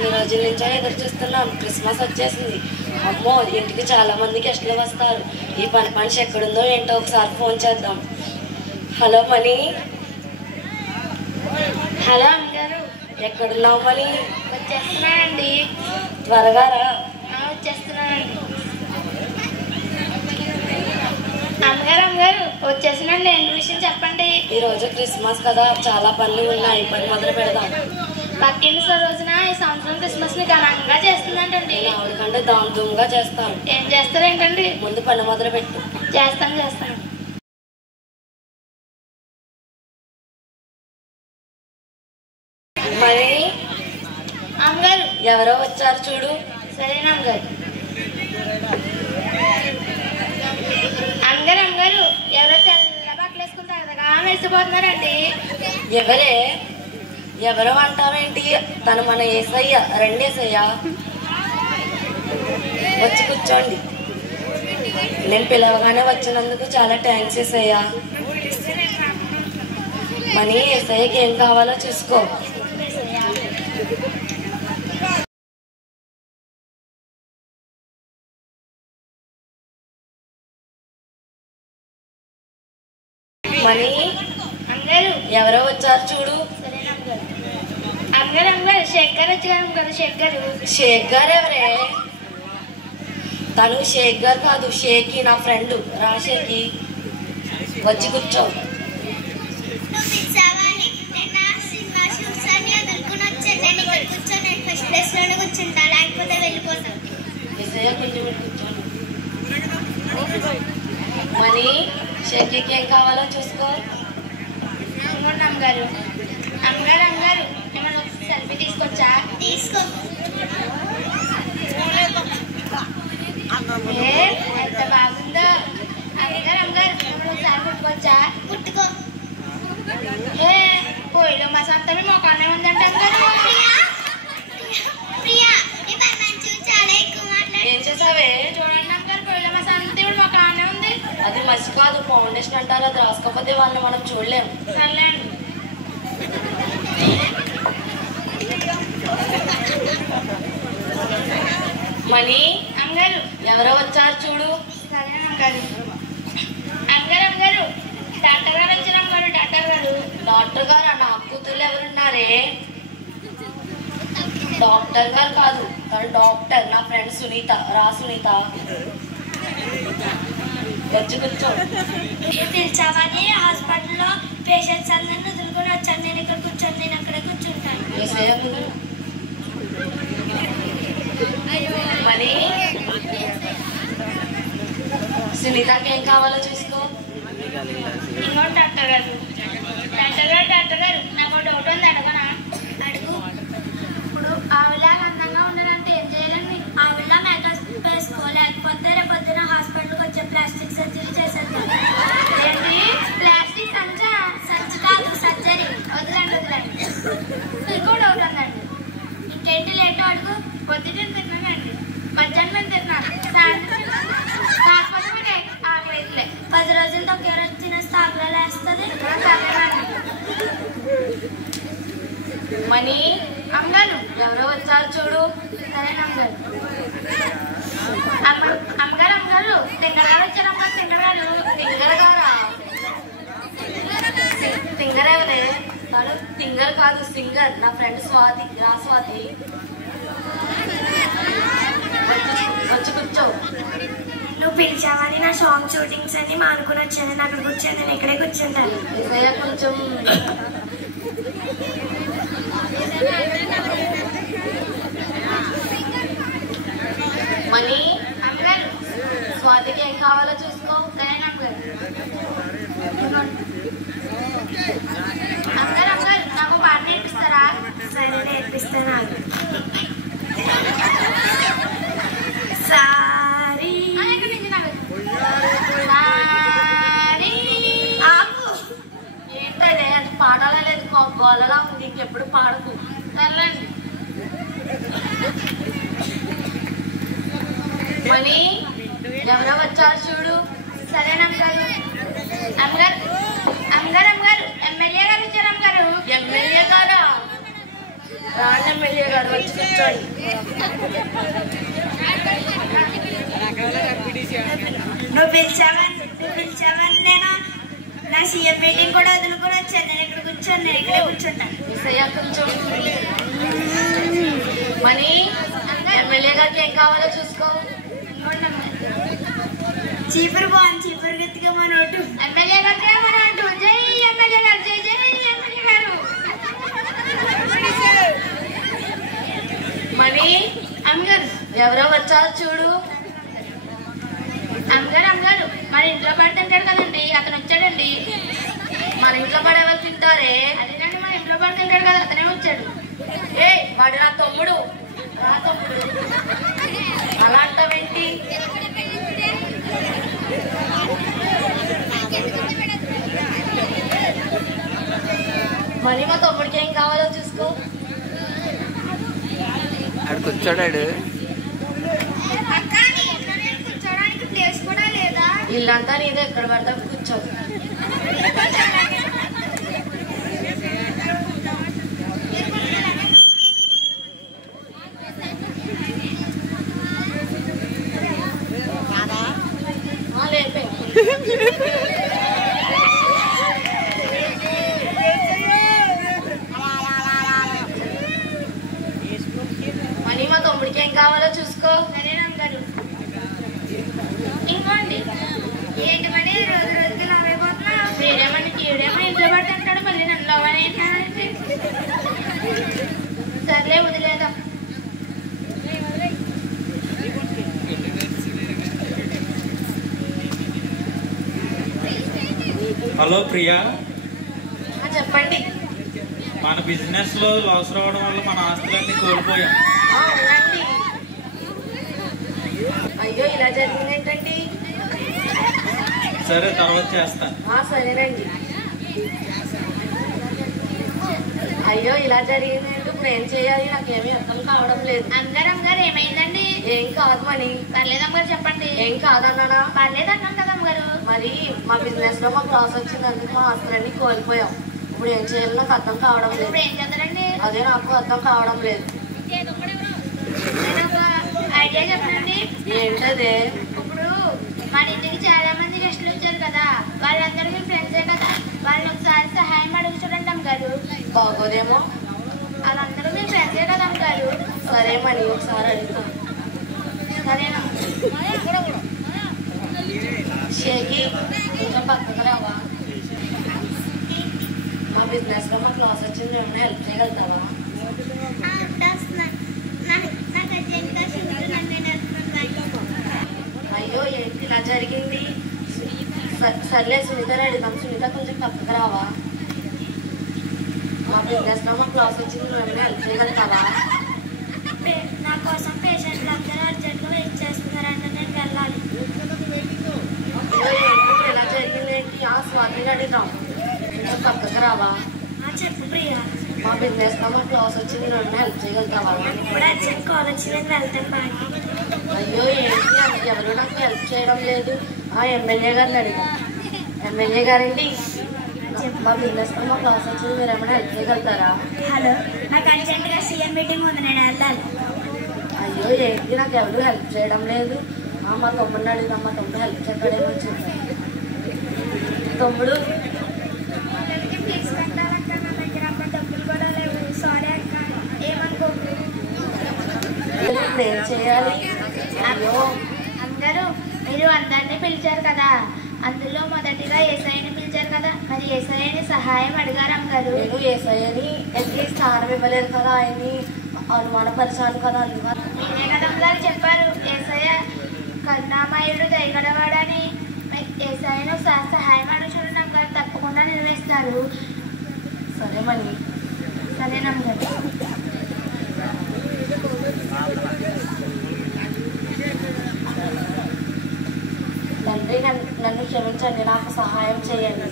ఎన్ని రోజుల నుంచో ఎదురు చూస్తున్నాం. క్రిస్మస్ వచ్చేసింది. అమ్మో, ఇంటికి చాలా మంది గెస్టులు వస్తారు. ఈ మనిషి ఎక్కడుందో ఏంటో ఒకసారి ఫోన్ చేద్దాం. హలో మణి. హలో అమ్మగారు. ఎక్కడున్నావు మణి? వచ్చేస్తున్నానండి. త్వరగా రా. వచ్చేస్తున్నానండి. అమ్మగారు వచ్చేసినండి. ఏంటి విషయం చెప్పండి. ఈరోజు క్రిస్మస్ కదా, చాలా పనులు ఉన్నాయి. పని మొదలు పెడదాం. పక్కింటి రోజున ఈ సంవత్సరం క్రిస్మస్ ని ఘనంగా చేస్తుందంటండి. ఆవిడకంటే దాంతంగా చేస్తాం. ఏం చేస్తారు ఏంటండి? ముందు పని మొదలు పెట్టు. చేస్తాను. మరి అమ్మగారు ఎవరో వచ్చారు చూడు. సరేనా అమ్మగారు. అమ్మగారు ఎవరో తెల్ల బట్టలు వేసుకుంటారు కదా, మెరిసిపోతున్నారండి. ఎవరో అంటావేంటి? తను మన యేసయ్య. రండి యేసయ్య, వచ్చి కూర్చోండి. నేను పిలవగానే వచ్చినందుకు చాలా థ్యాంక్స్ యేసయ్య. మనీ యేసయ్యకి ఏం కావాలో చూసుకో. మనీ ఎవరో వచ్చారు చూడు. అమ్మగారు శేఖర్ వచ్చారు. శేఖర్ ఎవరే? తను శేఖర్ కాదు, షేకి, నా ఫ్రెండ్. రా షేకి, వచ్చి కూర్చో. మనీ షేకికి ఏం కావాలో చూసుకో. అమ్మగారు ఏమన్నా సెల్ఫీ తీసుకొచ్చా? తీసుకో. ఎంత బాగుందో. అమ్మగారు ఒకసారి పుట్టుకొచ్చా? పుట్టుకో. పోయిలో మా సొంతమే మొక్కనే ఉందంటే ఏం చేసావే? చూడండి అమ్మగారు, పోయిలో మా సొంత ఇప్పుడు మొక్కనే ఉంది. అది మసి కాదు, ఫౌండేషన్ అంటారు. అది రాసుకోకపోతే వాళ్ళని మనం చూడలేము. సర్లేండి. మనీ అమ్మగారు ఎవరో వచ్చారు చూడు. సరేనా అమ్మగారు. డాక్టర్ గారు వచ్చారు అమ్మగారు. డాక్టర్ గారు నా కూతుర్లు ఎవరున్నారే? డాక్టర్ గారు కాదు, తను డాక్టర్. నా ఫ్రెండ్ సునీత. రా సునీత, వచ్చి కూర్చో. పిలిచామని హాస్పిటల్లో పేషెంట్స్ అందరిని వదులుకొని వచ్చాను. నేను ఇక్కడ కూర్చొని, నేను అక్కడ కూర్చుంటాను. మనీ సునీతకి ఏం కావాలో చూసుకో. ఇంకో డాక్టర్ గారు నాకు డౌట్ ఉంది, అడగనా? అడుగు. ఇప్పుడు ఆవిడ అందంగా ఉండాలంటే ఏం చేయాలండి? ఆవిడ మేకప్ వేసుకోలేకపోతే రేపొద్దున హాస్పిటల్కి వచ్చే ప్లాస్టిక్ సర్జరీ చేసేద్దాం. ఏంటి ప్లాస్టిక్ సర్జరీ కాదు, సర్జరీ. వదలండి. ఇంకో డౌట్ ఉందండి. ఇంకేంటి లేటో అడుగు. పొద్దున తిన్నానండి, మధ్యాహ్నం తిన్నాను, సాయంత్రం కాకపోతే మీకు ఆకలి 10 రోజులతో ఒకే రోజు తినేస్తే ఆకలి వేస్తుంది. మనీ అమ్మగారు ఎవరో వచ్చారు చూడు. సరేనా అమ్మగారు తింగరగారు వచ్చారు. అమ్మగారు తింగరగారా? తింగర్ ఎవరే? తను తింగర్ కాదు, సింగర్. నా ఫ్రెండ్ స్వాతి. రా స్వాతి, వచ్చి కూర్చో. నువ్వు పిలిచావని నా సాంగ్ షూటింగ్స్ అన్ని మానుకుని వచ్చాను. నేను అక్కడ కూర్చొని, నేను ఇక్కడే కూర్చుంటాను. కొంచెం మనీ అమ్మగారు స్వాతికి ఏం కావాలో చూసుకో. సరేనా అమ్మగారు నాకు పాట నేర్పిస్తారా? సరే నేర్పిస్తాను. సారీ ఏంటనే అది పాడాలా లేదు, గోలలా ఉంది. ఇంకెప్పుడు పాడకు. సర్లేండి. మనీ ఎవరో వచ్చారు చూడు. సరేనా అమ్మగారు ఎమ్మెల్యే గారు వచ్చారు. అమ్మగారు ఎమ్మెల్యే గారా? రాండి ఎమ్మెల్యే గారు వచ్చి కూర్చోండి. నువ్వు పిలిచావని నేను నా సీఎం మీటింగ్ కూడా వదులుకొని వచ్చాను. నేను ఇక్కడ కూర్చోను, నేను ఇక్కడే కూర్చుంటాను. కొంచెం మనీ ఎమ్మెల్యే గారికి ఏం కావాలో చూసుకో. చీపురు బాగుంది, చీపురు గట్టిగా మన ఓటు ఎమ్మెల్యే గారికి మన ఓటు. జై ఎమ్మెల్యే గారు, జై జై ఎమ్మెల్యే గారు. మనీ అమ్మగారు ఎవరో వచ్చారు చూడు. అమ్మగారు మన ఇంట్లో పడుతుంటాడు కదండి, అతను వచ్చాడండి. మన ఇంట్లో పడి ఎవరు తింటారే? అదేనండి, మన ఇంట్లో పడుతుంటాడు కదా, అతనే వచ్చాడు. ఏ వాడు నా తమ్ముడు. నా తమ్ముడు అలా అంటావేంటి? మనీ మా తమ్ముడికి ఏం కావాలో చూసుకో. ఆడు కూర్చోడాడు. అక్క కూర్చోడానికి ప్లేస్ కూడా లేదా? ఇల్లంతా నీదే, ఎక్కడ పడతా కూర్చో. లేపే మనీ మా తమ్ముడికి ఏం కావాలో చూసుకో. సరేనమ్మగారు. ఇంకోండి ఏంటి మనీ రోజు రోజుకి లావైపోతున్నా? ఈడేమని ఇంట్లో పడుతుంటాడు, మళ్ళీ నన్ను లవనేంటి? సర్లే వదిలేదా. హలో ప్రియా, చెప్పండి. మన బిజినెస్ లో లాస్ రావడం వల్ల మన ఆస్తులన్నీ కోల్పోయాం. అవునండి. అయ్యో ఇలా జరిగింది ఏంటండి? సరే తర్వాత చేస్తాను. సరేనండి. అయ్యో ఇలా జరిగింది ఏంటి? ఇప్పుడు ఏం చేయాలి? నాకేమీ అర్థం కావడం లేదు. అమ్మగారు ఏమైందండి? ఏం కాదు మని. పర్లేదు అమ్మగారు, చెప్పండి. ఏం కాదన్నానా? పర్లేదు అన్నాను కదా అమ్మగారు. మరి మా బిజినెస్ లో మాకు లాస్ వచ్చిందందుకు మా ఆస్తులన్నీ కోల్పోయాం. ఇప్పుడు ఏం చేయాలి నాకు అర్థం కావడం లేదు. ఇప్పుడు ఏం చేద్దారండి? అదే నాకు అర్థం కావడం లేదు. నేను ఒక ఐడియా చెప్పనండి. ఏంటదే? ఇప్పుడు మన ఇంటికి చాలా మంది గెస్టులు వచ్చారు కదా, వాళ్ళందరూ మీ ఫ్రెండ్సే కదా, వాళ్ళు ఒకసారి సహాయం అడుగు చూడండి అమ్మగారు. బాగోదేమో. వాళ్ళందరూ మీ ఫ్రెండ్సే కదా అమ్మగారు. సరే మని ఒకసారి అడుగుతాం. సరేనా? షేకి కొంచెం పక్కకు రావా? మా బిజినెస్ లో మాకు లాస్ వచ్చింది, ఏమైనా హెల్ప్ చేయగలుగుతావా? అయ్యో ఏంటి ఇలా జరిగింది? సర్లే సునీతని అడుగుతాం. సునీత కొంచెం పక్కకు రావా? మా బిజినెస్ లో మాకు లాస్ వచ్చింది, ఏమైనా హెల్ప్ చేయగలుగుతావా? నా కోసం పేషెంట్లు అందరూ అర్జెంట్గా వెయిట్ చేస్తున్నారంటే నేను వెళ్ళాలి. ఇలా జరిగింది ఏంటి? స్వాతిని అడుగుతాం. కొంచెం పక్కకు రావా? చెప్పు ప్రియా. మా బిజినెస్ లో మాకు లాస్ వచ్చింది, ఏమైనా హెల్ప్ చేయగలుగుతావా? ఇప్పుడు అర్జెంట్ కాల్ వచ్చి నేను వెళ్తాను బాగా. అయ్యో ఏంటి అందుకు ఎవరు నాకు హెల్ప్ చేయడం లేదు? ఎమ్మెల్యే గారిని అడిగాం. ఎమ్మెల్యే గారండి, మా బిజినెస్ లో మాకు లాస్ వచ్చింది, మీరు ఏమైనా హెల్ప్ చేయగలుగుతారా? హలో, నాకు అర్జెంట్గా సీఎం మీటింగ్ ఉంది, నేను వెళ్ళాలి. అయ్యో ఏంటి నాకు ఎవరు హెల్ప్ చేయడం లేదు? మా తమ్ముడిని అడిగాం. మా తమ్ముడు హెల్ప్ చెప్పడేమో వచ్చింది. తమ్ముడు ఫీజు కట్టాలక్క, నా దగ్గర అమ్మ డబ్బులు కూడా లేవు. సారీ అక్క, ఏమనుకోకు. ఏం చేయాలి? అయ్యో అందరూ మీరు అందరినీ పిలిచారు కదా, అందులో మొదటిగా ఏసఐని పిలిచారు కదా, మరి ఏసఐని సహాయం అడిగారు అమ్మగారు. నేను ఏసయ్యని అట్లీస్ట్ స్థానం ఇవ్వలేదు కదా, ఆయన్ని అనుమానపరిచాను కదా, అందువల్ల. మీరే కదా అమ్మగారు చెప్పారు ఏసయ్య కరుణామయుడు దయగలవాడని. ఏసఐని ఒకసారి సహాయం అడుగు చూడండి అమ్మగారు, తప్పకుండా నిర్వహిస్తారు. సరే మని. సరేనమ్మగారు. తండ్రి నన్ను క్షమించండి, నాకు సహాయం చేయండి.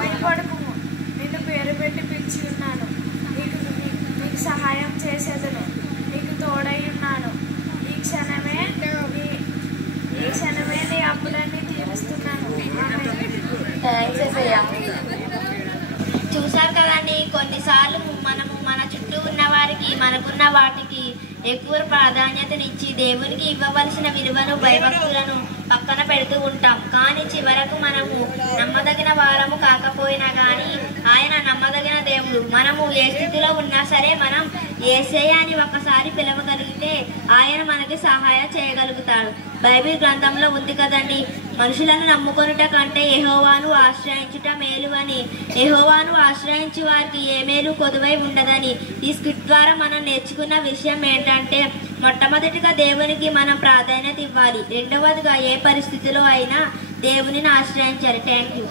భయపడకు, నిన్ను పేరు పెట్టి పిలిచి ఉన్నాను. నీకు సహాయం చేసేదను, నీకు తోడై ఉన్నాను. ఈ క్షణమే నీ అప్పులన్నీ తీరుస్తున్నాను. థ్యాంక్స్ ఏసయ్య. కదండి, కొన్నిసార్లు మనము మన చుట్టూ ఉన్న వారికి మనకున్న వాటికి ఎక్కువ ప్రాధాన్యతనిచ్చి దేవునికి ఇవ్వవలసిన విలువను భయభక్తులను పక్కన పెడుతూ ఉంటాం. కానీ చివరకు మనము నమ్మదగిన వారము కాకపోయినా కానీ ఆయన నమ్మదగిన దేవుడు. మనము ఏ స్థితిలో ఉన్నా సరే మనం యేసయ్య అని ఒకసారి పిలవగలిగితే ఆయన మనకి సహాయం చేయగలుగుతాడు. బైబిల్ గ్రంథంలో ఉంది కదండి, మనుషులను నమ్ముకొనుట కంటే యెహోవాను ఆశ్రయించుట మేలు అని. యెహోవాను ఆశ్రయించి వారికి ఏ మేలు కొదువై ఉండదని. ఈ స్క్రిప్ట్ ద్వారా మనం నేర్చుకున్న విషయం ఏంటంటే, మొట్టమొదటిగా దేవునికి మనం ప్రాధాన్యత ఇవ్వాలి. రెండవదిగా ఏ పరిస్థితిలో అయినా దేవునిని ఆశ్రయించాలి. Thank you.